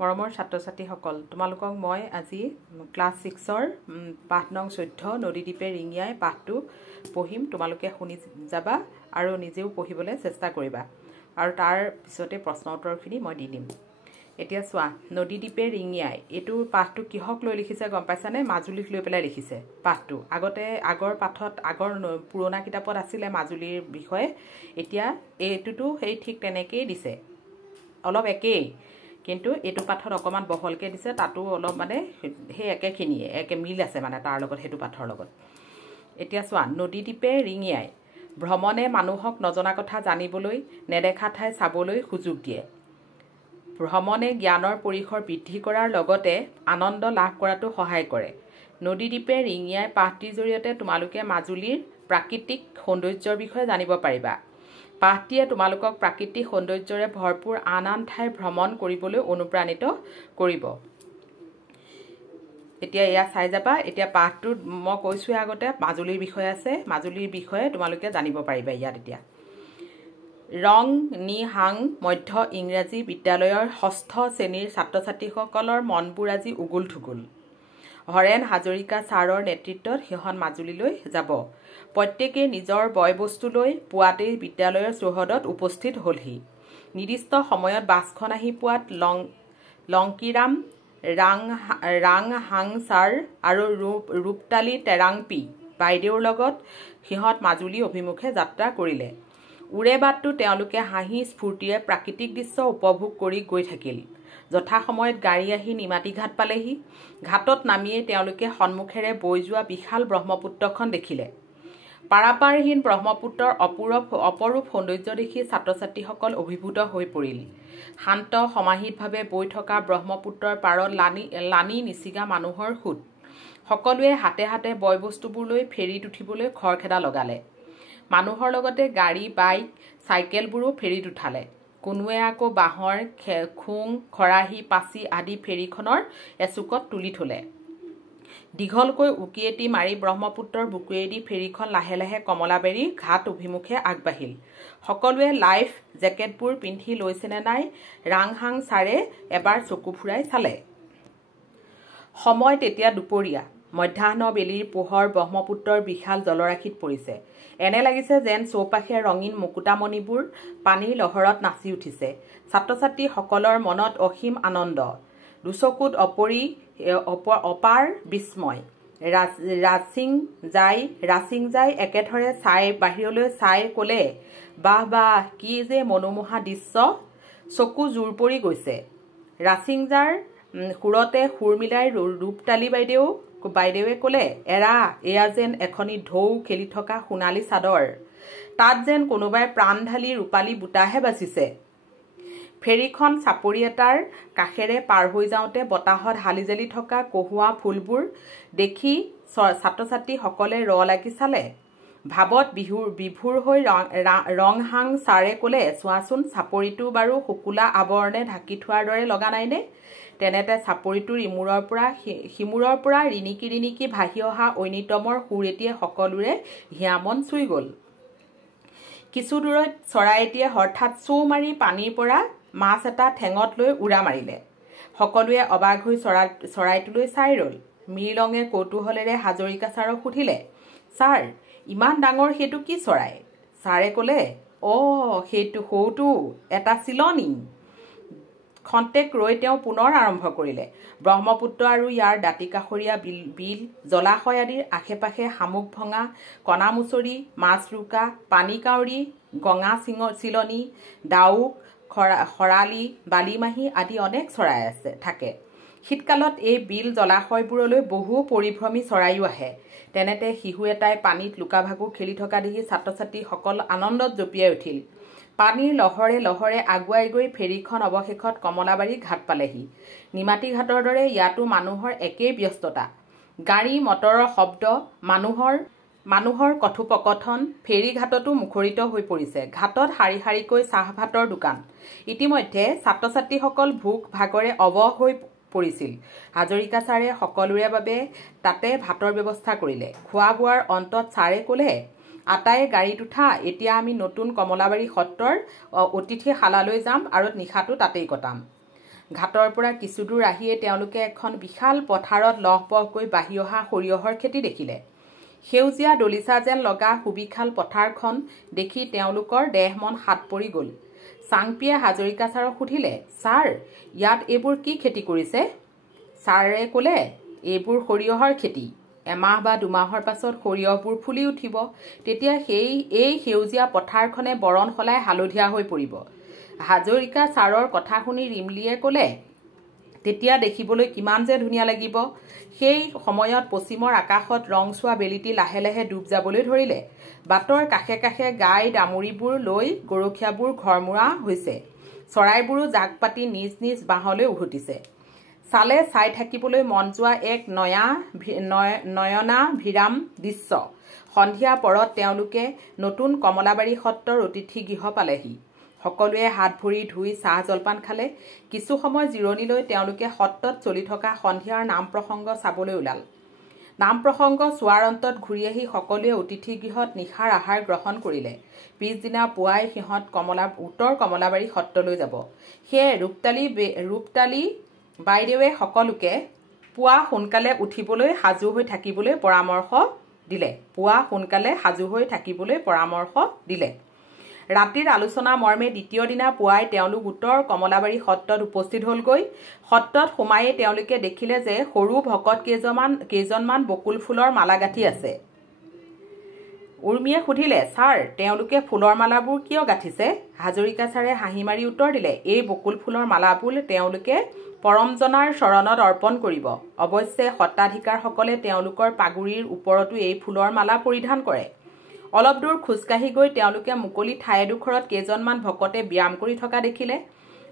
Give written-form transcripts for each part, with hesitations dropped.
মৰমৰ ছাত্ৰ ছাত্ৰীসকল, তোমালোকক মই আজি ক্লাছ 6ৰ পাঠ নং 14 নদীদ্বীপে ৰিঙিয়াই পাঠটো পঢ়িম। তোমালোকে শুনি যাবা আৰু নিজেও পঢ়িবলৈ চেষ্টা কৰিবা আৰু তাৰ পিছতে প্ৰশ্ন উত্তৰখিনি মই দি দিম। এতিয়া চোৱা, নদীদ্বীপে ৰিঙিয়াই এইটো পাঠটো কিহক লৈ লিখিছে গম পাইছানে? মাজুলীক লৈ পেলাই লিখিছে পাঠটো। আগৰ পাঠত পুৰণা কিতাপত আছিলে মাজুলীৰ বিষয়ে, এতিয়া এইটোতো সেই ঠিক তেনেকেই দিছে, অলপ একেই, কিন্তু এইটো পাঠত অকণমান বহলকৈ দিছে, তাতো অলপ মানে সেই একেখিনিয়ে মিল আছে মানে তাৰ লগত, সেইটো পাঠৰ লগত। এতিয়া চোৱা, নদীদ্বীপে ৰিঙিয়াই ভ্ৰমণে মানুহক নজনা কথা জানিবলৈ, নেদেখা ঠাই চাবলৈ সুযোগ দিয়ে। ভ্ৰমণে জ্ঞানৰ পৰিসৰ বৃদ্ধি কৰাৰ লগতে আনন্দ লাভ কৰাতো সহায় কৰে। নদীদ্বীপে ৰিঙিয়াই পাঠটিৰ জৰিয়তে তোমালোকে মাজুলীৰ প্ৰাকৃতিক সৌন্দৰ্যৰ বিষয়ে জানিব পাৰিবা। পাঠটিয়ে তোমালোকক প্ৰাকৃতিক সৌন্দৰ্যৰে ভৰপূৰ আন আন ঠাই ভ্ৰমণ কৰিবলৈ অনুপ্ৰাণিত কৰিব। এতিয়া এয়া চাই যাবা। এতিয়া পাঠটোত মই কৈছোৱে আগতে মাজুলীৰ বিষয়ে আছে, মাজুলীৰ বিষয়ে তোমালোকে জানিব পাৰিবা ইয়াত। এতিয়া ৰং নি হাং মধ্য ইংৰাজী বিদ্যালয়ৰ 6ষ্ঠ শ্ৰেণীৰ ছাত্ৰ ছাত্ৰীসকলৰ মনবোৰ আজি উগুল থুগুল। হৰেণ হাজৰিকা ছাৰৰ নেতৃত্বত সিহঁত মাজুলীলৈ যাব। প্ৰত্যেকেই নিজৰ বয়বস্তু লৈ পুৱাতেই বিদ্যালয়ৰ চৌহদত উপস্থিত হ'লহি। নিৰ্দিষ্ট সময়ত বাছখন আহি পোৱাত লংকিৰাম ৰাংহাং ছাৰ আৰু ৰূপতালী টেৰাংপি বাইদেউৰ লগত সিহঁত মাজুলী অভিমুখে যাত্ৰা কৰিলে। উৰে বাটটো তেওঁলোকে হাঁহি স্ফূৰ্তিৰে প্ৰাকৃতিক দৃশ্য উপভোগ কৰি গৈ থাকিল। যথাসময়ত গাড়ী আহি নিমাতী ঘাট পালেহি। ঘাটত নামিয়েই তেওঁলোকে সন্মুখেৰে বৈ যোৱা বিশাল ব্ৰহ্মপুত্ৰখন দেখিলে। পাৰাপাৰহীন ব্ৰহ্মপুত্ৰৰ অপৰূপ সৌন্দৰ্য দেখি ছাত্ৰ ছাত্ৰীসকল অভিভূত হৈ পৰিল। শান্ত সমাহিতভাৱে বৈ থকা ব্ৰহ্মপুত্ৰৰ পাৰত লানি নিচিগা মানুহৰ সোঁত। সকলোৱে হাতে হাতে বয়বস্তুবোৰ লৈ ফেৰীত উঠিবলৈ খৰখেদা লগালে। মানুহৰ লগতে গাড়ী, বাইক, চাইকেলবোৰো ফেৰীত উঠালে। কোনোৱে আকৌ বাঁহৰ খোং, খৰাহী, পাচি আদি ফেৰীখনৰ এচুকত তুলি থলে। দীঘলকৈ উকিয়েটি মাৰি ব্ৰহ্মপুত্ৰৰ বুকুৱেদি ফেৰীখন লাহে লাহে কমলাবাৰী ঘাট অভিমুখে আগবাঢ়িল। সকলোৱে লাইফ জেকেটবোৰ পিন্ধি লৈছেনে নাই ৰাংহাং ছাৰে এবাৰ চকু ফুৰাই চালে। সময় তেতিয়া দুপৰীয়া। মধ্যাহ্ন বেলিৰ পোহৰ ব্ৰহ্মপুত্ৰৰ বিশাল জলৰাশিত পৰিছে। এনে লাগিছে যেন চৌপাশে ৰঙীন মুকুতামণিবোৰ পানীৰ লহৰত নাচি উঠিছে। ছাত্ৰ ছাত্ৰীসকলৰ মনত অসীম আনন্দ, দুচকুত অপাৰ বিস্ময়। ৰাচিং যাই একেথৰে বাহিৰলৈ চাই ক'লে, বাহ বাহ, কি যে মনোমোহা দৃশ্য, চকু জোৰ পৰি গৈছে। ৰাচিংজাৰ সুৰতে সুৰ মিলাই ৰূপতালী বাইদেৱে ক'লে, এৰা, এয়া যেন এখনি ঢৌ খেলি থকা সোণালী চাদৰ, তাত যেন কোনোবাই প্ৰাণ ঢালি ৰূপালী বুটাহে বাচিছে। ফেৰীখন চাপৰি এটাৰ কাষেৰে পাৰ হৈ যাওঁতে বতাহত হালি জালি থকা কহুৱা ফুলবোৰ দেখি ছাত্ৰ ছাত্ৰীসকলে লাগি চালে। ভাৱত বিভোৰ হৈ ৰংহাং ছাৰে ক'লে, চোৱাচোন, চাপৰিটো বাৰু শুকুলা আৱৰণে ঢাকি থোৱাৰ দৰে লগা নাইনে? তেনেতে চাপৰিটোৰ সিমূৰৰ পৰা ৰিণিকি ৰিণিকি ভাহি অহা ঐনিতমৰ সুৰ এটিয়ে সকলোৰে হিয়ামন চুই গ'ল। কিছু দূৰৈত চৰাই এটিয়ে হঠাৎ চৌ মাৰি পানীৰ পৰা মাছ এটা ঠেঙত লৈ উৰা মাৰিলে। সকলোৱে অবাক হৈ চৰাইটোলৈ চাই ৰ'ল। মৃলঙে কৌতূহলেৰে হাজৰিকা ছাৰক সুধিলে, ছাৰ, ইমান ডাঙৰ সেইটো কি চৰাই? ছাৰে ক'লে, সৌটো এটা চিলনী। খন্তেক ৰৈ তেওঁ পুনৰ আৰম্ভ কৰিলে। ব্ৰহ্মপুত্ৰ আৰু ইয়াৰ দাঁতিকাষৰীয়া বিল, জলাশয় আদিৰ আশে পাশে শামুক ভঙা, কণামুচৰি, মাছৰোকা, পানী কাউৰী, গঙা চিলনী, ডাউক, শৰালী, বালিমাহী আদি অনেক চৰাই থাকে। শীতকালত এই বিল জলাশয়বোৰলৈ বহু পৰিভ্ৰমী চৰাইও আহে। তেনেতে শিশু এটাই পানীত লুকা-ভাকু খেলি থকা দেখি ছাত্ৰ ছাত্ৰীসকল আনন্দত জঁপিয়াই উঠিল। পানীৰ লহৰে লহৰে আগুৱাই গৈ ফেৰীখন অৱশেষত কমলাবাৰী ঘাট পালেহি। নিমাতী ঘাটৰ দৰে ইয়াতো মানুহৰ একেই ব্যস্ততা। গাড়ী মটৰৰ শব্দ, মানুহৰ কথোপকথন ফেৰী ঘাটতো মুখৰিত হৈ পৰিছে। ঘাটত শাৰী শাৰীকৈ চাহভাতৰ দোকান। ইতিমধ্যে ছাত্ৰ ছাত্ৰীসকল ভোক ভাগৰে অৱশ হৈ পৰিছিল। হাজৰিকা ছাৰে সকলোৰে বাবে তাতে ভাতৰ ব্যৱস্থা কৰিলে। খোৱা বোৱাৰ অন্তত ছাৰে ক'লে, আটায়ে গাড়ীত উঠা, এতিয়া আমি নতুন কমলাবাৰী সত্ৰৰ অতিথিশালালৈ যাম আৰু নিশাটো তাতেই কটাম। ঘাটৰ পৰা কিছুদূৰ আহিয়ে তেওঁলোকে এখন বিশাল পথাৰত লহপহকৈ বাঢ়ি অহা সৰিয়হৰ খেতি দেখিলে। সেউজীয়া দলিচা যেন লগা সুবিশাল পথাৰখন দেখি তেওঁলোকৰ দেহ মন হাত পৰি গ'ল। চাংপিয়ে হাজৰিকা ছাৰক সুধিলে, ছাৰ, ইয়াত এইবোৰ কি খেতি কৰিছে? ছাৰে ক'লে, এইবোৰ সৰিয়হৰ খেতি। এমাহ বা দুমাহৰ পাছত সৰিয়হবোৰ ফুলি উঠিব। তেতিয়া এই সেউজীয়া পথাৰখনে বৰণ সলাই হালধীয়া হৈ পৰিব। হাজৰিকা ছাৰৰ কথা শুনি ৰিমলিয়ে ক'লে, তেতিয়া দেখিবলৈ কিমান যে ধুনীয়া লাগিব। সেই সময়ত পশ্চিমৰ আকাশত ৰংচোৱা বেলিটি লাহে লাহে ডুব যাবলৈ ধৰিলে। বাটৰ কাষে কাষে গাই দামুৰিবোৰ লৈ গৰখীয়াবোৰ ঘৰমুৱা হৈছে। চৰাইবোৰো জাক পাতি নিজ নিজ বাহলৈ উভতিছে। চালে চাই থাকিবলৈ মন যোৱা এক নয়নাভিৰাম দৃশ্য। সন্ধিয়া পৰত তেওঁলোকে নতুন কমলাবাৰী সত্ৰৰ অতিথি গৃহ পালেহি। সকলোৱে হাত ভৰি ধুই চাহ জলপান খালে। কিছু সময় জিৰণি লৈ তেওঁলোকে সত্ৰত চলি থকা সন্ধিয়াৰ নাম প্ৰসংগ চাবলৈ ওলাল। নাম প্ৰসংগ চোৱাৰ অন্তত ঘূৰি আহি সকলোৱে অতিথি গৃহত নিশাৰ আহাৰ গ্ৰহণ কৰিলে। পিছদিনা পুৱাই সিহঁত উত্তৰ কমলাবাৰী সত্ৰলৈ যাব। সেয়ে ৰূপতালী বাইদেৱে সকলোকে পুৱা সোনকালে উঠিবলৈ সাজু হৈ থাকিবলৈ পৰামৰ্শ দিলে। ৰাতিৰ আলোচনা মৰ্মে দ্বিতীয় দিনা পুৱাই তেওঁলোক উত্তৰ কমলাবাৰী সত্ৰত উপস্থিত হ'লগৈ। সত্ৰত সোমায়েই তেওঁলোকে দেখিলে যে সৰু ভকত কেইজনমান বকুল ফুলৰ মালা গাঁঠি আছে। উৰ্মিয়ে সুধিলে, ছাৰ, তেওঁলোকে ফুলৰ মালাবোৰ কিয় গাঁঠিছে? হাজৰিকা ছাৰে হাঁহি মাৰি উত্তৰ দিলে, এই বকুল ফুলৰ মালাবোৰ তেওঁলোকে পৰমজনাৰ চৰণত অৰ্পণ কৰিব। অৱশ্যে সত্ৰাধিকাৰসকলে তেওঁলোকৰ পাগুৰিৰ ওপৰতো এই ফুলৰ মালা পৰিধান কৰে। অলপ দূৰ খোজকাঢ়ি গৈ তেওঁলোকে মুকলি ঠাই এডোখৰত কেইজনমান ভকতে ব্যায়াম কৰি থকা দেখিলে।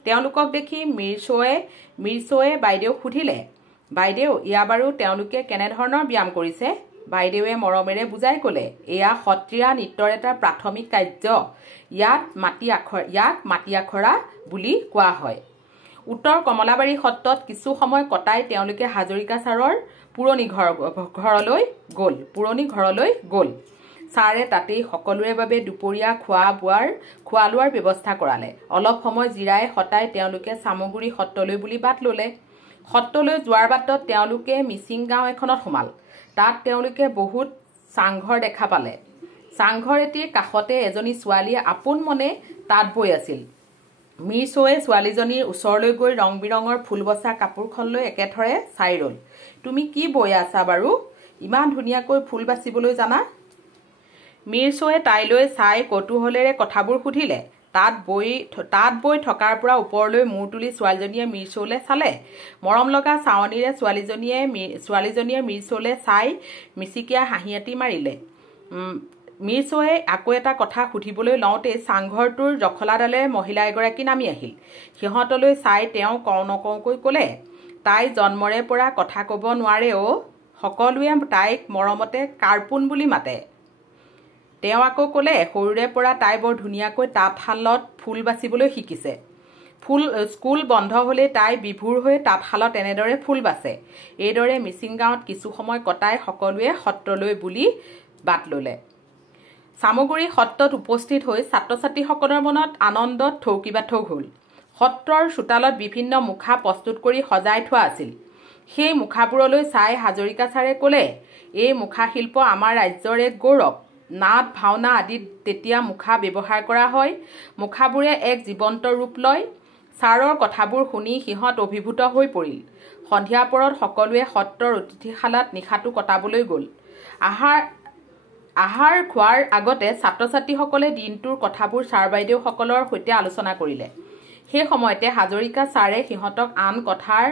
তেওঁলোকক দেখি মিৰচৌৱে বাইদেউক সুধিলে, বাইদেউ, ইয়া বাৰু তেওঁলোকে কেনেধৰণৰ ব্যায়াম কৰিছে? বাইদেৱে মৰমেৰে বুজাই ক'লে, এয়া সত্ৰীয়া নৃত্যৰ এটা প্ৰাথমিক কাৰ্য। ইয়াক মাটি আখৰা বুলি কোৱা হয়। উত্তৰ কমলাবাৰী সত্ৰত কিছু সময় কটাই তেওঁলোকে হাজৰিকা ছাৰৰ পুৰণি ঘৰলৈ গ'ল। ছাৰে তাতেই সকলোৰে বাবে দুপৰীয়া খোৱা লোৱাৰ ব্যৱস্থা কৰালে। অলপ সময় জিৰাই হতাই তেওঁলোকে চামগুৰি সত্ৰলৈ বুলি বাট ল'লে। সত্ৰলৈ যোৱাৰ বাটত তেওঁলোকে মিচিং গাঁও এখনত সোমাল। তাত তেওঁলোকে বহুত চাংঘৰ দেখা পালে। চাংঘৰ এটিৰ কাষতে এজনী ছোৱালীয়ে আপোন মনে তাঁত বৈ আছিল। মিৰচৌৱে ছোৱালীজনীৰ ওচৰলৈ গৈ ৰং বিৰঙৰ ফুল বচা কাপোৰখন লৈ একেথৰে চাই ৰ'ল। তুমি কি বৈ আছা বাৰু? ইমান ধুনীয়াকৈ ফুল বাচিবলৈ জানা? মিৰচৌৱে তাইলৈ চাই কৌতূহলেৰে কথাবোৰ সুধিলে। তাঁত বৈ থকাৰ পৰা ওপৰলৈ মূৰ তুলি ছোৱালীজনীয়ে মিৰচৌলৈ চালে। মৰম লগা চাৱনীৰে ছোৱালীজনীয়ে মিৰচৌলৈ চাই মিচিকিয়া হাঁহি এটি মাৰিলে। মিৰচৌৱে আকৌ এটা কথা সুধিবলৈ লওঁতেই চাংঘৰটোৰ জখলাডালেৰে মহিলা এগৰাকী নামি আহিল। সিহঁতলৈ চাই তেওঁ কওঁ নকওঁকৈ ক'লে, তাই জন্মৰে পৰা কথা ক'ব নোৱাৰে অ'। সকলোৱে তাইক মৰমতে কাৰ্পুন বুলি মাতে। তেওঁ আকৌ ক'লে, সৰুৰে পৰা তাই বৰ ধুনীয়াকৈ তাঁতশালত ফুল বাচিবলৈ শিকিছে। স্কুল বন্ধ হ'লেই তাই বিভোৰ হৈ তাঁতশালত এনেদৰে ফুল বাচে। এইদৰে মিচিং গাঁৱত কিছু সময় কটাই সকলোৱে সত্ৰলৈ বুলি বাট ল'লে। চামগুৰি সত্ৰত উপস্থিত হৈ ছাত্ৰ ছাত্ৰীসকলৰ মনত আনন্দত থৌকিবাথৌ হ'ল। সত্ৰৰ চোতালত বিভিন্ন মুখা প্ৰস্তুত কৰি সজাই থোৱা আছিল। সেই মুখাবোৰলৈ চাই হাজৰিকা ছাৰে ক'লে, এই মুখা শিল্প আমাৰ ৰাজ্যৰ এক গৌৰৱ। নাট ভাওনা আদিত তেতিয়া মুখা ব্যৱহাৰ কৰা হয়। মুখাবোৰে এক জীৱন্ত ৰূপ লয়। ছাৰৰ কথাবোৰ শুনি সিহঁত অভিভূত হৈ পৰিল। সন্ধিয়া পৰত সকলোৱে সত্ৰৰ অতিথিশালাত নিশাটো কটাবলৈ গ'ল। আহাৰ খোৱাৰ আগতে ছাত্ৰ ছাত্ৰীসকলে দিনটোৰ কথাবোৰ ছাৰ বাইদেউসকলৰ সৈতে আলোচনা কৰিলে। সেই সময়তে হাজৰিকা ছাৰে সিহঁতক আন কথাৰ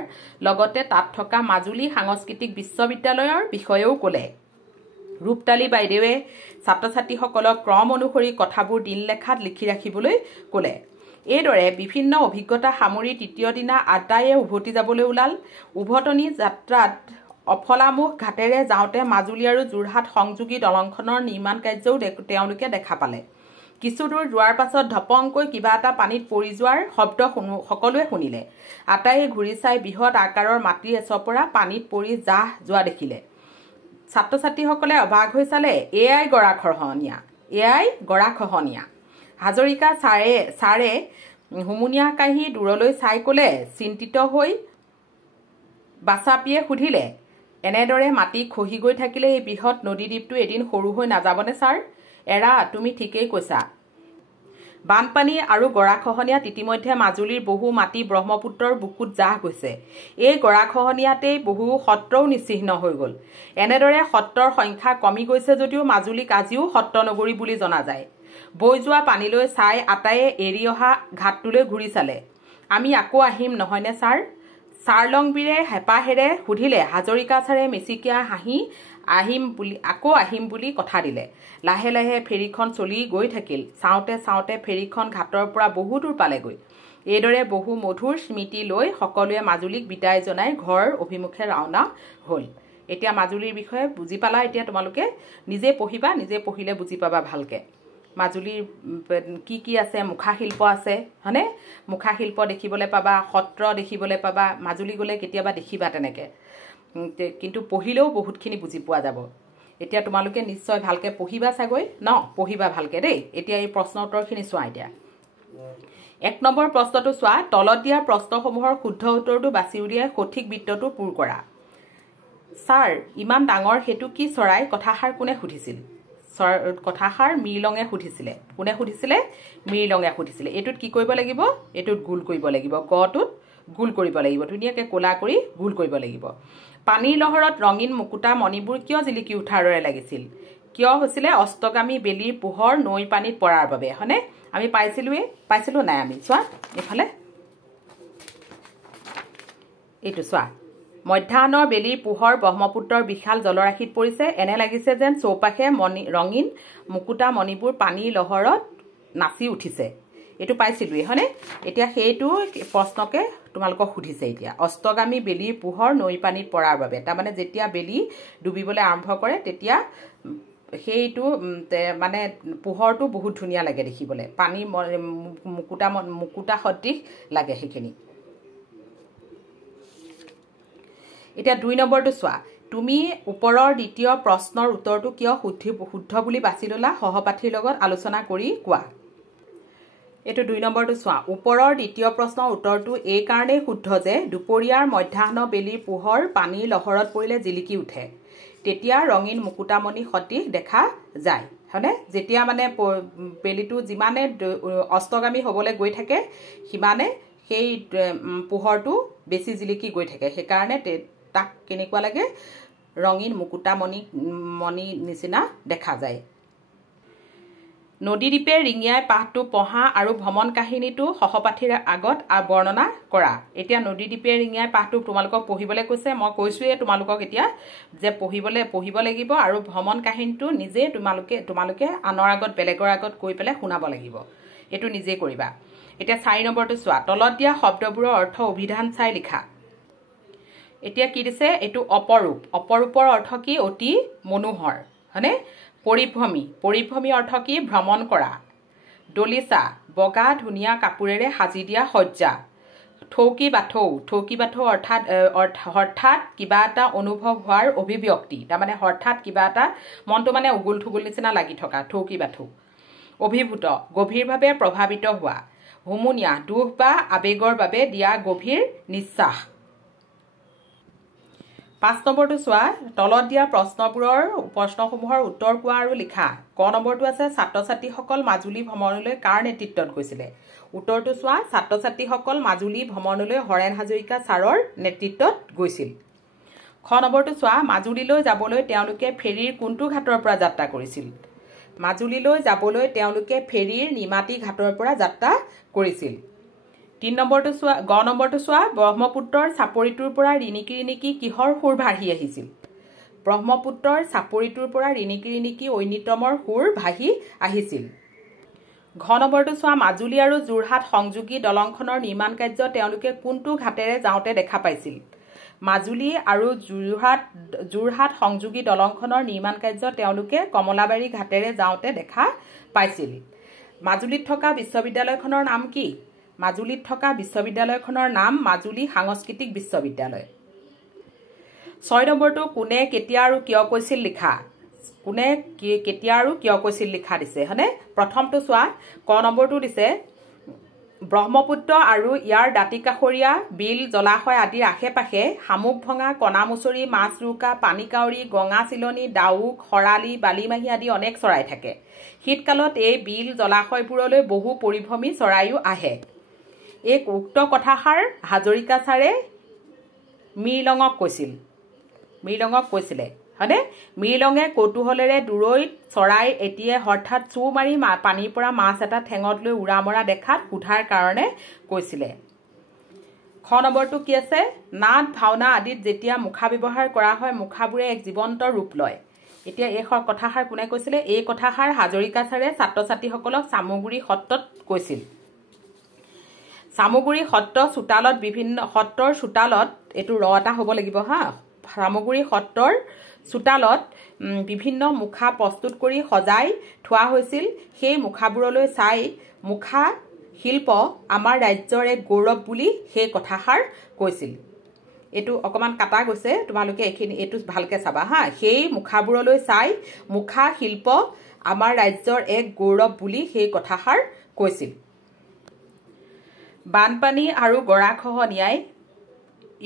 লগতে তাত থকা মাজুলী সাংস্কৃতিক বিশ্ববিদ্যালয়ৰ বিষয়েও ক'লে। ৰূপতালী বাইদেৱে ছাত্ৰ ছাত্ৰীসকলক ক্ৰম অনুসৰি কথাবোৰ দিনলেখাত লিখি ৰাখিবলৈ ক'লে। এইদৰে বিভিন্ন অভিজ্ঞতা সামৰি তৃতীয় দিনা আটাইয়ে উভতি যাবলৈ ওলাল। উভতনি যাত্ৰাত অফলামুখ ঘাটেৰে যাওঁতে মাজুলী আৰু যোৰহাট সংযোগী দলংখনৰ নিৰ্মাণ কাৰ্যও তেওঁলোকে দেখা পালে। কিছু দূৰ যোৱাৰ পাছত ধপংকৈ কিবা এটা পানীত পৰি যোৱাৰ শব্দ সকলোৱে শুনিলে। আটাইয়ে ঘূৰি চাই বৃহৎ আকাৰৰ মাটিৰ এচপৰা পানীত পৰি জাহ যোৱা দেখিলে। ছাত্ৰ ছাত্ৰীসকলে অবাক হৈ চালে, এয়াই গৰাখহনীয়া। হাজৰিকা ছাৰে হুমুনিয়া কাহি দূৰলৈ চাই ক'লে চিন্তিত হৈ বাচাপিয়ে সুধিলে এনেদৰে মাটি খহি গৈ থাকিলে এই বৃহৎ নদীদ্বীপটো এদিন সৰু হৈ নাযাবনে ছাৰ এৰা তুমি ঠিকেই কৈছা বানপানী আৰু গৰাখহনীয়াত ইতিমধ্যে মাজুলীৰ বহু মাটি ব্ৰহ্মপুত্ৰৰ বুকুত জাহ গৈছে এই গৰাখহনীয়াতেই বহু সত্ৰও নিচিহ্ন হৈ গ'ল এনেদৰে সত্ৰৰ সংখ্যা কমি গৈছে যদিও মাজুলীক আজিও সত্ৰনগৰী বুলি জনা যায় বৈ যোৱা পানীলৈ চাই আটায়ে এৰি অহা ঘাটটোলৈ ঘূৰি চালে আমি আকৌ আহিম নহয়নে ছাৰ চাৰলংবীৰে হেঁপাহেৰে সুধিলে হাজৰিকা ছাৰে মিচিকিয়া হাঁহি আকৌ আহিম বুলি কথা দিলে লাহে লাহে ফেৰীখন চলি গৈ থাকিল চাওঁতে চাওঁতে ফেৰীখন ঘাটৰ পৰা বহু দূৰ পালেগৈ এইদৰে বহু মধুৰ স্মৃতি লৈ সকলোৱে মাজুলীক বিদায় জনাই ঘৰ অভিমুখে ৰাওনা হ'ল এতিয়া মাজুলীৰ বিষয়ে বুজি পালা এতিয়া তোমালোকে নিজে পঢ়িবা নিজে পঢ়িলে বুজি পাবা ভালকে মাজুলীৰ কি আছে মুখা শিল্প আছে হয়নে মুখা শিল্প দেখিবলৈ পাবা সত্ৰ দেখিবলৈ পাবা মাজুলী গ'লে কেতিয়াবা দেখিবা তেনেকৈ কিন্তু পঢ়িলেও বহুতখিনি বুজি পোৱা যাব এতিয়া তোমালোকে নিশ্চয় ভালকৈ পঢ়িবা চাগৈ ন পঢ়িবা ভালকৈ দেই এতিয়া এই প্ৰশ্ন উত্তৰখিনি চোৱা এতিয়া 1 নম্বৰ প্ৰশ্নটো চোৱা তলত দিয়া প্ৰশ্নসমূহৰ শুদ্ধ উত্তৰটো বাছি উলিয়াই সঠিক বৃত্তটো পূৰ কৰা ছাৰ ইমান ডাঙৰ হেতু কি চৰাই কথাষাৰ কোনে সুধিছিল কথাষাৰ মিৰলঙে সুধিছিলে কোনে সুধিছিলে মিৰলঙে সুধিছিলে এইটোত কি কৰিব লাগিব এইটোত গোল কৰিব লাগিব গটোত গোল কৰিব লাগিব ধুনীয়াকৈ কোলা কৰি গোল কৰিব লাগিব পানীৰ লহৰত ৰঙীন মুকুতা মণিবোৰ কিয় জিলিকি উঠাৰ দৰে লাগিছিল কিয় হৈছিলে অস্তগামী বেলিৰ পোহৰ নৈ পানীত পৰাৰ বাবে হয়নে আমি পাইছিলোঁ নাই আমি চোৱা এইফালে এইটো চোৱা মধ্যাহ্নৰ বেলিৰ পোহৰ ব্ৰহ্মপুত্ৰৰ বিশাল জলৰাশিত পৰিছে এনে লাগিছে যেন চৌপাশে ৰঙীন মুকুতা মণিবোৰ পানীৰ লহৰত নাচি উঠিছে এইটো পাইছিলোঁৱেই হয়নে এতিয়া সেইটো প্ৰশ্নকে তোমালোকক সুধিছে এতিয়া অস্তগামী বেলিৰ পোহৰ নৈ পানীত পৰাৰ বাবে তাৰমানে যেতিয়া বেলি ডুবিবলৈ আৰম্ভ কৰে তেতিয়া সেইটো মানে পোহৰটো বহুত ধুনীয়া লাগে দেখিবলৈ পানী মুকুতা সদৃশ লাগে সেইখিনি এতিয়া 2 নম্বৰটো চোৱা তুমি ওপৰৰ দ্বিতীয় প্ৰশ্নৰ উত্তৰটো কিয় শুদ্ধ বুলি বাছি ল'লা সহপাঠীৰ লগত আলোচনা কৰি কোৱা এইটো 2 নম্বৰটো চোৱা ওপৰৰ দ্বিতীয় প্ৰশ্নৰ উত্তৰটো এই কাৰণেই শুদ্ধ যে দুপৰীয়াৰ মধ্যাহ্ন বেলিৰ পোহৰ পানীৰ লহৰত পৰিলে জিলিকি উঠে তেতিয়া ৰঙীন মুকুতামণি সদৃশ দেখা যায় হয়নে যেতিয়া মানে বেলিটো যিমানে অস্তগামী হ'বলৈ গৈ থাকে সিমানে সেই পোহৰটো বেছি জিলিকি গৈ থাকে সেইকাৰণে তাক কেনেকুৱা লাগে ৰঙীন মুকুতামণি নিচিনা দেখা যায় নদীদ্বীপে ৰিঙিয়াই পাঠটো পঢ়া আৰু ভ্ৰমণ কাহিনীটো সহপাঠীৰ আগত বৰ্ণনা কৰা এতিয়া নদীদ্বীপে ৰিঙিয়াই পাঠটো তোমালোকক পঢ়িবলৈ কৈছে মই কৈছোঁৱে তোমালোকক এতিয়া যে পঢ়িব লাগিব আৰু ভ্ৰমণ কাহিনীটো নিজে তোমালোকে আনৰ আগত বেলেগৰ আগত কৈ পেলাই শুনাব লাগিব এইটো নিজে কৰিবা এতিয়া 4 নম্বৰটো চোৱা তলত দিয়া শব্দবোৰৰ অৰ্থ অভিধান চাই লিখা এতিয়া কি দিছে এইটো অপৰূপৰ অৰ্থ কি অতি মনোহৰ হয়নে পৰিভ্ৰমী অৰ্থ কি ভ্ৰমণ কৰা দলিচা বগা ধুনীয়া কাপোৰেৰে সাজি দিয়া সজ্জা থৌকি বাথৌ হঠাৎ কিবা এটা অনুভৱ হোৱাৰ অভিব্যক্তি তাৰমানে হঠাৎ কিবা এটা মনটো মানে উগুল থুগুল নিচিনা লাগি থকা থৌকি বাথৌ অভিভূত গভীৰভাৱে প্ৰভাৱিত হোৱা হুমুনিয়া দুখ বা আবেগৰ বাবে দিয়া গভীৰ নিশ্বাস 5 নম্বৰটো চোৱা তলত দিয়া প্ৰশ্নসমূহৰ উত্তৰ কোৱা আৰু লিখা ক নম্বৰটো আছে ছাত্ৰ ছাত্ৰীসকল মাজুলী ভ্ৰমণলৈ কাৰ নেতৃত্বত গৈছিলে উত্তৰটো চোৱা ছাত্ৰ ছাত্ৰীসকল মাজুলী ভ্ৰমণলৈ হৰেণ হাজৰিকা ছাৰৰ নেতৃত্বত গৈছিল খ নম্বৰটো চোৱা মাজুলীলৈ যাবলৈ তেওঁলোকে ফেৰীৰ কোনটো ঘাটৰ পৰা যাত্ৰা কৰিছিল মাজুলীলৈ যাবলৈ তেওঁলোকে ফেৰীৰ নিমাতী ঘাটৰ পৰা যাত্ৰা কৰিছিল 3 নম্বৰটো চোৱা গ নম্বৰটো চোৱা ব্ৰহ্মপুত্ৰৰ চাপৰিটোৰ পৰা ৰিণিকি কিহৰ সুৰ ভাহি আহিছিল ব্ৰহ্মপুত্ৰৰ চাপৰিটোৰ পৰা ৰিণিকি ঐনিতমৰ সুৰ ভাহি আহিছিল ঘ নম্বৰটো চোৱা মাজুলী আৰু যোৰহাট সংযোগী দলংখনৰ নিৰ্মাণ কাৰ্য তেওঁলোকে কোনটো ঘাটেৰে যাওঁতে দেখা পাইছিল মাজুলী আৰু যোৰহাট সংযোগী দলংখনৰ নিৰ্মাণ কাৰ্য তেওঁলোকে কমলাবাৰী ঘাটেৰে যাওঁতে দেখা পাইছিল মাজুলীত থকা বিশ্ববিদ্যালয়খনৰ নাম কি মাজুলীত থকা বিশ্ববিদ্যালয়খনৰ নাম মাজুলী সাংস্কৃতিক বিশ্ববিদ্যালয় 6 নম্বৰটো কোনে কেতিয়া আৰু কিয় কৈছিল লিখা কোনে কেতিয়া আৰু কিয় কৈছিল লিখা দিছে হয়নে প্ৰথমটো চোৱা ক নম্বৰটো দিছে ব্ৰহ্মপুত্ৰ আৰু ইয়াৰ দাঁতিকাষৰীয়া বিল জলাশয় আদিৰ আশে পাশে শামুক ভঙা, কণামুচৰি, মাছৰোকা, পানীকাউৰী, গঙা চিলনী, ডাউক, শৰালী, বালিমাহী আদি অনেক চৰাই থাকে। শীতকালত এই বিল জলাশয়বোৰলৈ বহু পৰিভ্ৰমী চৰাইও আহে। এই উক্ত কথাষাৰ হাজৰিকা ছাৰে মিৰলঙক কৈছিলে হয়নে? মিৰলঙে কৌতূহলেৰে দূৰৈত চৰাই এটিয়ে হঠাৎ চু মাৰি পানীৰ পৰা মাছ এটা ঠেঙত লৈ উৰা মৰা দেখাত সোধাৰ কাৰণে কৈছিলে। খ নম্বৰটো কি আছে? নাট, ভাওনা আদিত যেতিয়া মুখা ব্যৱহাৰ কৰা হয়, মুখাবোৰে এক জীৱন্ত ৰূপ লয়। এতিয়া এই কথাষাৰ কোনে কৈছিলে? এই কথাষাৰ হাজৰিকা ছাৰে ছাত্ৰ ছাত্ৰীসকলক চামগুৰি সত্ৰত কৈছিল। চামগুৰি সত্ৰৰ চোতালত এইটো ৰ এটা হ'ব লাগিব হা। চামগুৰি সত্ৰৰ চোতালত বিভিন্ন মুখা প্ৰস্তুত কৰি সজাই থোৱা হৈছিল। সেই মুখাবোৰলৈ চাই মুখা শিল্প আমাৰ ৰাজ্যৰ এক গৌৰৱ বুলি সেই কথাষাৰ কৈছিল। এইটো অকণমান কাটা গৈছে, তোমালোকে এইটো ভালকৈ চাবা হা। সেই মুখাবোৰলৈ চাই মুখা শিল্প আমাৰ ৰাজ্যৰ এক গৌৰৱ বুলি সেই কথাষাৰ কৈছিল। বানপানী আৰু গৰাখহনীয়াই,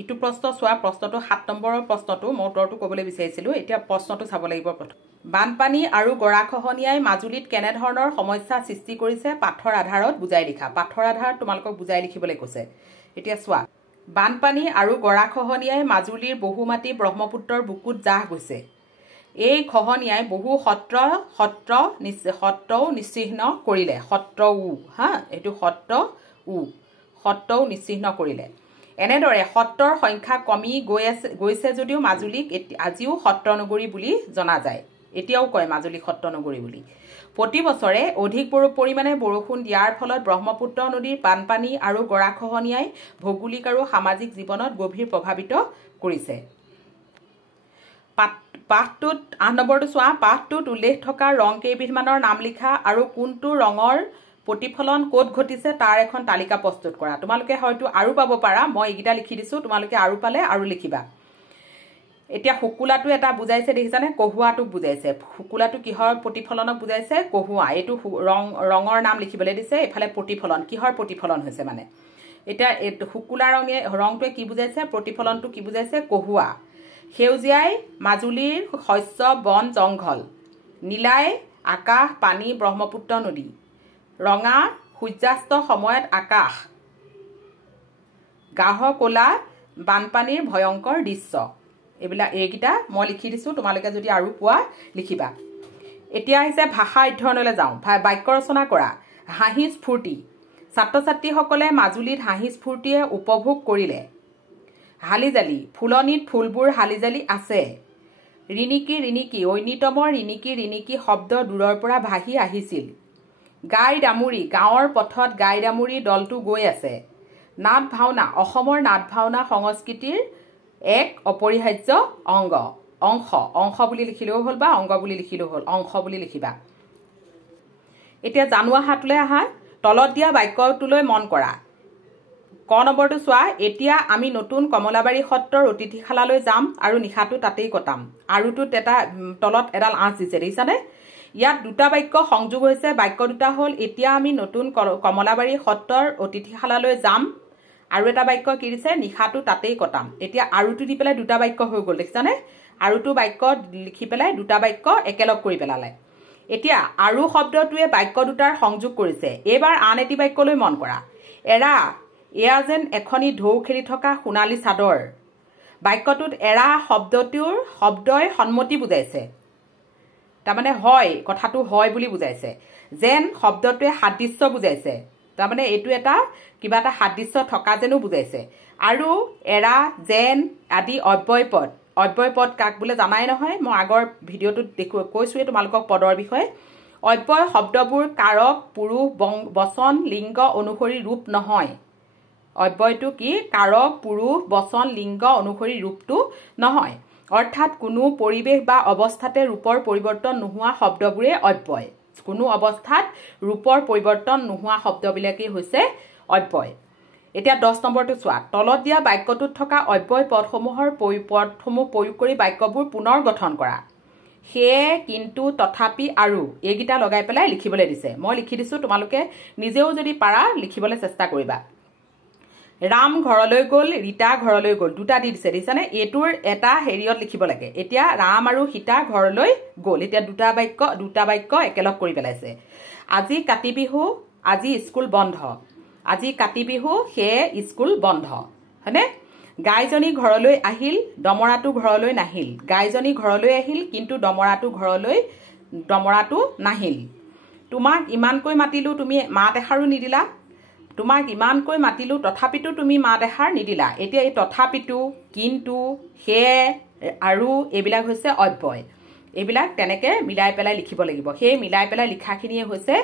ইটো প্ৰশ্ন চোৱা, প্ৰশ্নটো 7 নম্বৰৰ প্ৰশ্নটো মই উত্তৰটো ক'বলৈ বিচাৰিছিলোঁ। এতিয়া প্ৰশ্নটো চাব লাগিব প্ৰথম। বানপানী আৰু গৰাখহনীয়াই মাজুলীত কেনেধৰণৰ সমস্যা সৃষ্টি কৰিছে পাঠৰ আধাৰত বুজাই লিখা। পাঠৰ আধাৰত তোমালোকক বুজাই লিখিবলৈ কৈছে। এতিয়া চোৱা, বানপানী আৰু গৰাখহনীয়াই মাজুলীৰ বহু মাটি ব্ৰহ্মপুত্ৰৰ বুকুত জাহ গৈছে। এই খহনীয়াই বহু সত্ৰও নিশ্চিহ্ন কৰিলে। সত্ৰও নিশ্চিহ্ন কৰিলে। এনেদৰে সত্ৰৰ সংখ্যা কমি গৈছে যদিও মাজুলীক আজিও সত্ৰনগৰী বুলি জনা যায়। এতিয়াও কয় মাজুলী সত্ৰনগৰী বুলি। প্ৰতি বছৰে অধিক পৰিমাণে বৰষুণ দিয়াৰ ফলত ব্ৰহ্মপুত্ৰ নদীৰ বানপানী আৰু গৰাখহনীয়াই ভৌগোলিক আৰু সামাজিক জীৱনত গভীৰ প্ৰভাৱিত কৰিছে। পাঠটোত 8 নম্বৰটো চোৱা। পাঠটোত উল্লেখ থকা ৰং কেইবিধমানৰ নাম লিখা আৰু কোনটো ৰঙৰ প্ৰতিফলন ক'ত ঘটিছে তাৰ এখন তালিকা প্ৰস্তুত কৰা। তোমালোকে হয়তো আৰু পাব পাৰা, মই এইকেইটা লিখি দিছোঁ, তোমালোকে আৰু পালে আৰু লিখিবা। এতিয়া শুকুলাটো এটা বুজাইছে দেখিছানে? কহুৱাটোক বুজাইছে। শুকুলাটো কিহৰ প্ৰতিফলনক বুজাইছে? কহুৱা। এইটো ৰঙৰ নাম লিখিবলৈ দিছে, এইফালে প্ৰতিফলন, কিহৰ প্ৰতিফলন হৈছে মানে। এতিয়া শুকুলা ৰংটোৱে কি বুজাইছে? প্ৰতিফলনটো কি বুজাইছে? কহুৱা। সেউজীয়াই মাজুলীৰ শস্য, বন, জংঘল। নীলাই আকাশ, পানী, ব্ৰহ্মপুত্ৰ নদী। ৰঙা সূৰ্যাস্ত সময়ত আকাশ। গাঢ় ক'লা বানপানীৰ ভয়ংকৰ দৃশ্য। এইকেইটা মই লিখি দিছোঁ, তোমালোকে যদি আৰু পোৱা লিখিবা। এতিয়া আহিছে ভাষা অধ্যয়নলৈ যাওঁ। বাক্য ৰচনা কৰা। হাঁহি স্ফূৰ্তি। ছাত্ৰ ছাত্ৰীসকলে মাজুলীত হাঁহি স্ফূৰ্তিয়ে উপভোগ কৰিলে। হালিজালি। ফুলনিত ফুলবোৰ হালিজালি আছে। ৰিণিকি ৰিণিকি। ঐনিতমৰ ৰিণিকি ৰিণিকি শব্দ দূৰৰ পৰা ভাহি আহিছিল। গাই ডামুৰি। গাঁৱৰ পথত গাই ডামুৰি দলটো গৈ আছে। নাট ভাওনা। অসমৰ নাট ভাওনা সংস্কৃতিৰ এক অপৰিহাৰ্য অংশ বুলি লিখিলেও হ'ল বা অংগ বুলি লিখিলেও হ'ল, অংশ বুলি লিখিবা। এতিয়া জানুৱা হাতলৈ আহা। তলত দিয়া বাক্যটোলৈ মন কৰা। ক নম্বৰটো চোৱা। এতিয়া আমি নতুন কমলাবাৰী সত্ৰৰ অতিথিশালালৈ যাম আৰু নিশাটো তাতেই কটাম। আৰুটোত তলত এডাল আঁচ দিছে দেখিছানে? ইয়াত দুটা বাক্য সংযোগ হৈছে। বাক্য দুটা হ'ল, এতিয়া আমি নতুন কমলাবাৰী সত্ৰৰ অতিথিশালালৈ যাম, আৰু এটা বাক্য কি দিছে? নিশাটো তাতেই কটাম। এতিয়া আৰুটো দি পেলাই দুটা বাক্য হৈ গ'ল দেখিছানে? আৰুটো বাক্য লিখি পেলাই দুটা বাক্য একেলগ কৰি পেলালে। এতিয়া আৰু শব্দটোৱে বাক্য দুটাৰ সংযোগ কৰিছে। এইবাৰ আন এটি বাক্যলৈ মন কৰা। এৰা। এয়া যেন এখনি ঢৌ খেলি থকা সোণালী চাদৰ। বাক্যটোত এৰা শব্দই সন্মতি বুজাইছে। তাৰমানে হয়, কথাটো হয় বুলি বুজাইছে। যেন শব্দটোৱে সাদৃশ্য বুজাইছে। তাৰমানে এইটো কিবা এটা সাদৃশ্য থকা যেনো বুজাইছে। আৰু এৰা, যেন আদি অব্যয়পদ। অব্যয়পদ কাক বোলে জানাই নহয়, মই আগৰ ভিডিঅ'টোত কৈছোঁৱেই তোমালোকক পদৰ বিষয়ে। অব্যয় শব্দবোৰ কাৰক, পুৰুষ, বচন, লিংগ অনুসৰি ৰূপ নহয়। অব্যয়টো কি? কাৰক, পুৰুষ, বচন, লিংগ অনুসৰি ৰূপটো নহয়। অৰ্থাৎ কোনো পৰিৱেশ বা অৱস্থাতে ৰূপৰ পৰিৱৰ্তন নোহোৱা শব্দবোৰে অব্যয়। কোনো অৱস্থাত ৰূপৰ পৰিৱৰ্তন নোহোৱা শব্দবিলাকেই হৈছে অব্যয়। এতিয়া 10 নম্বৰটো চোৱা। তলত দিয়া বাক্যটোত থকা অব্যয় পদসমূহ প্ৰয়োগ কৰি বাক্যবোৰ পুনৰ গঠন কৰা। সেয়ে কিন্তু তথাপি আৰু এইকেইটা লগাই পেলাই লিখিবলৈ দিছে মই লিখি দিছো তোমালোকে নিজেও যদি পাৰা লিখিবলৈ চেষ্টা কৰিবা ৰাম ঘৰলৈ গ'ল ৰীতা ঘৰলৈ গ'ল দুটা দি দিছে দিছানে এটোৰ এটা হেৰিয়ত লিখিব লাগে এতিয়া ৰাম আৰু সীতা ঘৰলৈ গ'ল এতিয়া দুটা বাক্য একেলগ কৰি পেলাইছে আজি কাতি বিহু আজি স্কুল বন্ধ আজি কাতি বিহু সেয়ে স্কুল বন্ধ হয়নে গাইজনী ঘৰলৈ আহিল দমৰাটো ঘৰলৈ নাহিল গাইজনী ঘৰলৈ আহিল কিন্তু দমৰাটো নাহিল তোমাক ইমানকৈ মাতিলো তুমি মাত এষাৰো নিদিলা তোমাক ইমানকৈ মাতিলো তথাপিতো তুমি মাত এষাৰ নিদিলা এতিয়া এই তথাপিতো কিন্তু সেয়ে আৰু এইবিলাক হৈছে অব্যয় এইবিলাক তেনেকে মিলাই পেলাই লিখিব লাগিব সেই মিলাই পেলাই লিখাখিনিয়ে হৈছে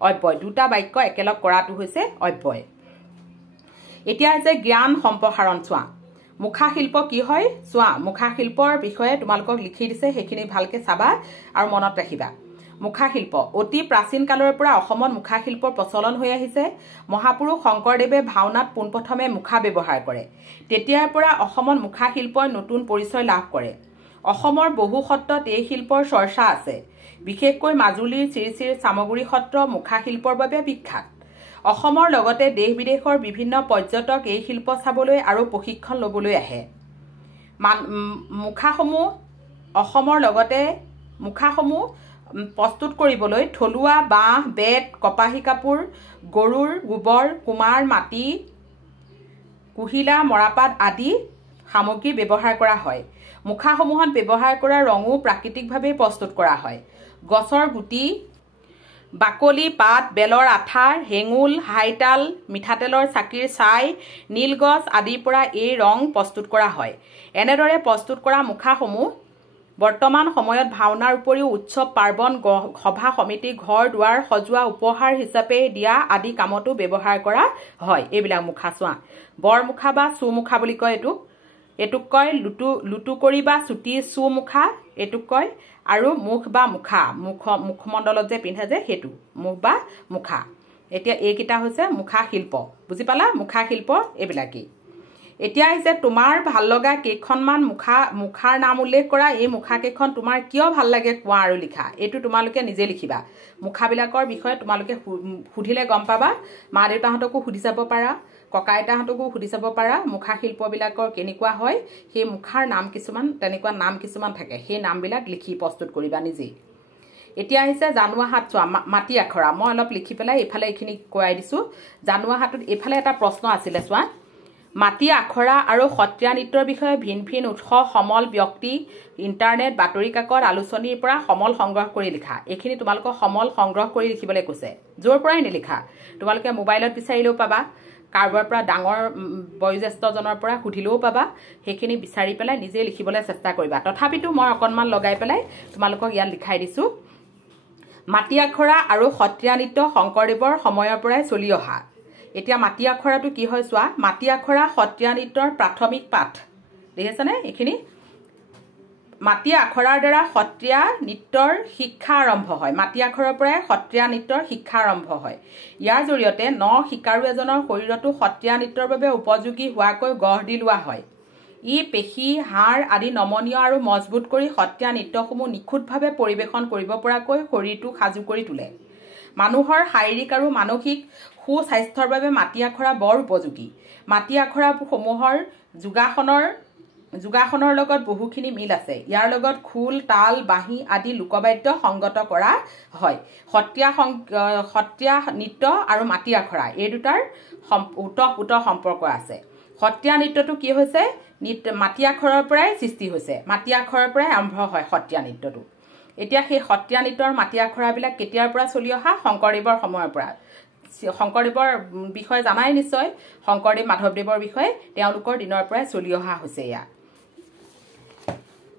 অব্যয় দুটা বাক্য একেলগ কৰাটো হৈছে অব্যয় এতিয়া যে জ্ঞান সম্প্ৰসাৰণ চোৱা মুখা শিল্প কি হয় চোৱা মুখা শিল্পৰ বিষয়ে তোমালোকক লিখি দিছে সেইখিনি ভালকে চাবা আৰু মনত ৰাখিবা মুখা শিল্প অতি প্ৰাচীন কালৰ পৰা অসমত মুখা শিল্পৰ প্ৰচলন হৈ আহিছে মহাপুৰুষ শংকৰদেৱে ভাওনাত পোনপ্ৰথমে মুখা ব্যৱহাৰ কৰে তেতিয়াৰ পৰা অসমত মুখা শিল্পৰ নতুন পৰিচয় লাভ কৰে অসমৰ বহু সত্ৰত এই শিল্পৰ চৰ্চা আছে বিশেষকৈ মাজুলীৰ শ্ৰী শ্ৰী চামগুৰি সত্ৰ মুখা শিল্পৰ বাবে বিখ্যাত অসমৰ লগতে দেশ বিদেশৰ বিভিন্ন পৰ্যটক এই শিল্প চাবলৈ আৰু প্ৰশিক্ষণ ল'বলৈ আহে মুখাসমূহ প্ৰস্তুত কৰিবলৈ থলুৱা বাঁহ বেত কপাহী কাপোৰ গৰুৰ গোবৰ কুমাৰ মাটি কুহিলা মৰাপাত আদি সামগ্ৰী ব্যৱহাৰ কৰা হয় মুখাসমূহত ব্যৱহাৰ কৰা ৰঙো প্ৰাকৃতিকভাৱে প্ৰস্তুত কৰা হয় গছৰ গুটি বাকলি পাত বেলৰ আঠা হেঙুল হাইতাল মিঠাতেলৰ চাকিৰ ছাই নীলগছ আদিৰ পৰা এই ৰং প্ৰস্তুত কৰা হয় এনেদৰে প্ৰস্তুত কৰা মুখাসমূহ বৰ্তমান সময়ত ভাওনাৰ উপৰিও উৎসৱ পাৰ্বণ সভা সমিতি ঘৰ দুৱাৰ সজোৱা উপহাৰ হিচাপে দিয়া আদি কামতো ব্যৱহাৰ কৰা হয় এইবিলাক মুখা চোৱা বৰ মুখা বা চু মুখা বুলি কয় এটুক কয় লুটুকৰি বা চুটি চু মুখা এটুক কয় আৰু মুখ বা মুখা মুখমণ্ডলত যে পিন্ধে যে সেইটো মুখ বা মুখা এতিয়া এইকেইটা হৈছে মুখা শিল্প বুজি পালা মুখা শিল্প এইবিলাকেই এতিয়া আহিছে তোমাৰ ভাল লগা কেইখনমান মুখাৰ নাম উল্লেখ কৰা এই মুখাকেইখন তোমাৰ কিয় ভাল লাগে কোৱা আৰু লিখা এইটো তোমালোকে নিজে লিখিবা মুখাবিলাকৰ বিষয়ে তোমালোকে সুধিলে গম পাবা মা দেউতাহঁতকো সুধি যাব পাৰা ককা আইতাহঁতকো সুধি যাব পাৰা মুখা শিল্পবিলাকৰ কেনেকুৱা হয় সেই মুখাৰ নাম কিছুমান তেনেকুৱা নাম কিছুমান থাকে সেই নামবিলাক লিখি প্ৰস্তুত কৰিবা নিজে এতিয়া আহিছে জানুৱা হাত চোৱা মাটি আখৰা মই অলপ লিখি পেলাই এইফালে এইখিনি কোৱাই দিছো জানুৱা হাতত এইফালে এটা প্ৰশ্ন আছিলে চোৱা মাটি আখৰা আৰু সত্ৰীয়া নৃত্যৰ বিষয়ে ভিন ভিন উৎস সমল ব্যক্তি ইণ্টাৰনেট বাতৰি কাকত আলোচনীৰ পৰা সমল সংগ্ৰহ কৰি লিখা এইখিনি তোমালোকক সমল সংগ্ৰহ কৰি লিখিবলৈ কৈছে য'ৰ পৰাই নিলিখা তোমালোকে মোবাইলত বিচাৰিলেও পাবা কাৰোবাৰ পৰা ডাঙৰ বয়োজ্যেষ্ঠজনৰ পৰা সুধিলেও পাবা সেইখিনি বিচাৰি পেলাই নিজে লিখিবলৈ চেষ্টা কৰিবা তথাপিতো মই অকণমান লগাই পেলাই তোমালোকক ইয়াত লিখাই দিছো মাটি আখৰা আৰু সত্ৰীয়া নৃত্য শংকৰদেৱৰ সময়ৰ পৰাই চলি অহা এতিয়া মাটি আখৰাটো কি হয় চোৱা মাটি আখৰা সত্ৰীয়া নৃত্যৰ প্ৰাথমিক পাঠ দেখিছানে এইখিনি মাটি আখৰাৰ দ্বাৰা সত্ৰীয়া নৃত্যৰ শিক্ষা আৰম্ভ হয় মাটি আখৰাৰ পৰাই সত্ৰীয়া নৃত্যৰ শিক্ষা আৰম্ভ হয় ইয়াৰ জৰিয়তে শিকাৰু এজনৰ শৰীৰটো সত্ৰীয়া নৃত্যৰ বাবে উপযোগী হোৱাকৈ গঢ় দি লোৱা হয় ই পেশী হাড় আদি নমনীয় আৰু মজবুত কৰি সত্ৰীয়া নৃত্যসমূহ নিখুঁতভাৱে পৰিৱেশন কৰিব পৰাকৈ শৰীৰটো সাজু কৰি তোলে মানুহৰ শাৰীৰিক আৰু মানসিক সুস্বাস্থ্যৰ বাবে মাটি আখৰা বৰ উপযোগী মাটি আখৰাসমূহৰ যোগাসনৰ লগত বহুখিনি মিল আছে ইয়াৰ লগত খোল তাল বাঁহী আদি লোকবাদ্য সংগত কৰা হয় সত্ৰীয়া নৃত্য আৰু মাটি আখৰা এই দুটাৰ ওতঃপ্ৰোত সম্পৰ্ক আছে সত্ৰীয়া নৃত্যটো কি হৈছে মাটি আখৰাৰ পৰাই সৃষ্টি হৈছে মাটি আখৰাৰ পৰাই আৰম্ভ হয় সত্ৰীয়া নৃত্যটো এতিয়া সেই সত্ৰীয়া নৃত্যৰ মাটি আখৰাবিলাক কেতিয়াৰ পৰা চলি অহা শংকৰদেৱৰ সময়ৰ পৰা শংকৰদেৱৰ বিষয়ে জানাই নিশ্চয় শংকৰদেৱ মাধৱদেৱৰ বিষয়ে তেওঁলোকৰ দিনৰ পৰাই চলি অহা হৈছে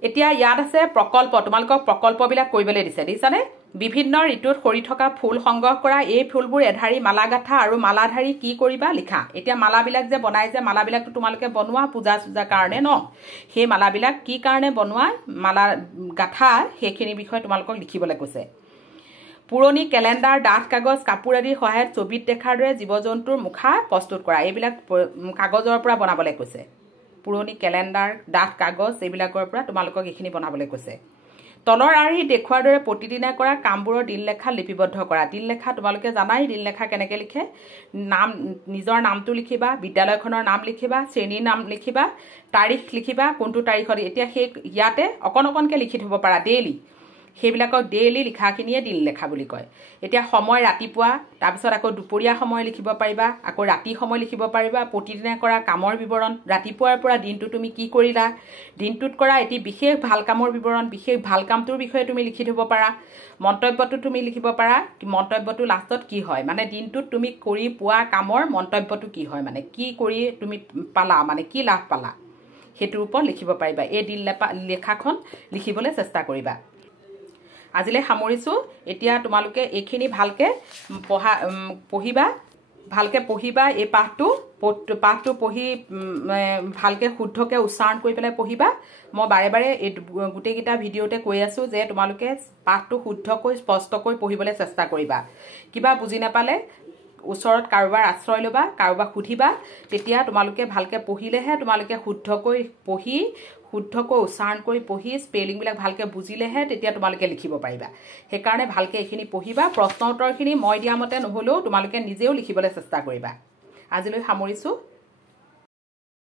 এতিয়া ইয়াত আছে প্ৰকল্প তোমালোকক প্ৰকল্পবিলাক কৰিবলৈ দিছে দেখিছানে বিভিন্ন ঋতুত সৰি থকা ফুল সংগ্ৰহ কৰা এই ফুলবোৰ এধাৰি মালা গাঁথা আৰু মালাধাৰী কি কৰিবা লিখা এতিয়া মালাবিলাক যে বনাই যে মালাবিলাকটো তোমালোকে বনোৱা পূজা কাৰণে ন সেই মালাবিলাক কি কাৰণে বনোৱা মালা গাঁথা সেইখিনি বিষয়ে তোমালোকক লিখিবলৈ কৈছে পুৰণি কেলেণ্ডাৰ ডাঠ কাগজ কাপোৰ আদিৰ সহায়ত ছবিত দেখাৰ দৰে জীৱ জন্তুৰ মুখা প্ৰস্তুত কৰা এইবিলাক কাগজৰ পৰা বনাবলৈ কৈছে পুৰণি কেলেণ্ডাৰ ডাঠ কাগজ এইবিলাকৰ পৰা তোমালোকক এইখিনি বনাবলৈ কৈছে তলৰ আৰ্হি দেখুৱাৰ দৰে প্ৰতিদিনে কৰা কামবোৰৰ দিনলেখা লিপিবদ্ধ কৰা। দিনলেখা তোমালোকে জানাই দিনলেখা কেনেকৈ লিখে। নাম নিজৰ নামটো লিখিবা, বিদ্যালয়খনৰ নাম লিখিবা, শ্ৰেণীৰ নাম লিখিবা, তাৰিখ লিখিবা, কোনটো তাৰিখত। এতিয়া সেই ইয়াতে অকণ অকণকৈ লিখি থ'ব পাৰা ডেইলি। সেইবিলাকক ডেইলি লিখাখিনিয়ে দিনলেখা বুলি কয়। এতিয়া সময় ৰাতিপুৱা, তাৰপিছত আকৌ দুপৰীয়া সময় লিখিব পাৰিবা, আকৌ ৰাতি সময় লিখিব পাৰিবা, প্ৰতিদিনে কৰা কামৰ বিৱৰণ, ৰাতিপুৱাৰ পৰা দিনটো তুমি কি কৰিলা, দিনটোত কৰা এটি বিশেষ ভাল কামৰ বিৱৰণ, বিশেষ ভাল কামটোৰ বিষয়ে তুমি লিখি থ'ব পাৰা। মন্তব্যটো তুমি লিখিব পাৰা, মন্তব্যটো লাষ্টত কি হয়, মানে দিনটোত তুমি কৰি পোৱা কামৰ মন্তব্যটো কি হয়, মানে কি কৰি তুমি পালা, মানে কি লাভ পালা, সেইটোৰ ওপৰত লিখিব পাৰিবা। এই দিনলেখাখন লিখিবলৈ চেষ্টা কৰিবা। আজিলৈ সামৰিছোঁ। এতিয়া তোমালোকে এইখিনি ভালকৈ পঢ়িবা, ভালকৈ পঢ়িবা। এই পাঠটো পঢ়ি ভালকৈ শুদ্ধকৈ উচ্চাৰণ কৰি পেলাই পঢ়িবা। মই বাৰে বাৰে এই গোটেইকেইটা ভিডিঅ'তে কৈ আছোঁ যে তোমালোকে পাঠটো শুদ্ধকৈ স্পষ্টকৈ পঢ়িবলৈ চেষ্টা কৰিবা। কিবা বুজি নাপালে ওচৰত কাৰোবাৰ আশ্ৰয় ল'বা, কাৰোবাক সুধিবা। তেতিয়া তোমালোকে ভালকৈ পঢ়িলেহে তোমালোকে শুদ্ধকৈ পঢ়ি, শুদ্ধকৈ উচ্চাৰণ কৰি পঢ়ি স্পেলিংবিলাক ভালকৈ বুজিলেহে তেতিয়া তোমালোকে লিখিব পাৰিবা। সেইকাৰণে ভালকৈ এইখিনি পঢ়িবা। প্ৰশ্ন উত্তৰখিনি মই দিয়া মতে নহ'লেও তোমালোকে নিজেও লিখিবলৈ চেষ্টা কৰিবা। আজিলৈ সামৰিছোঁ।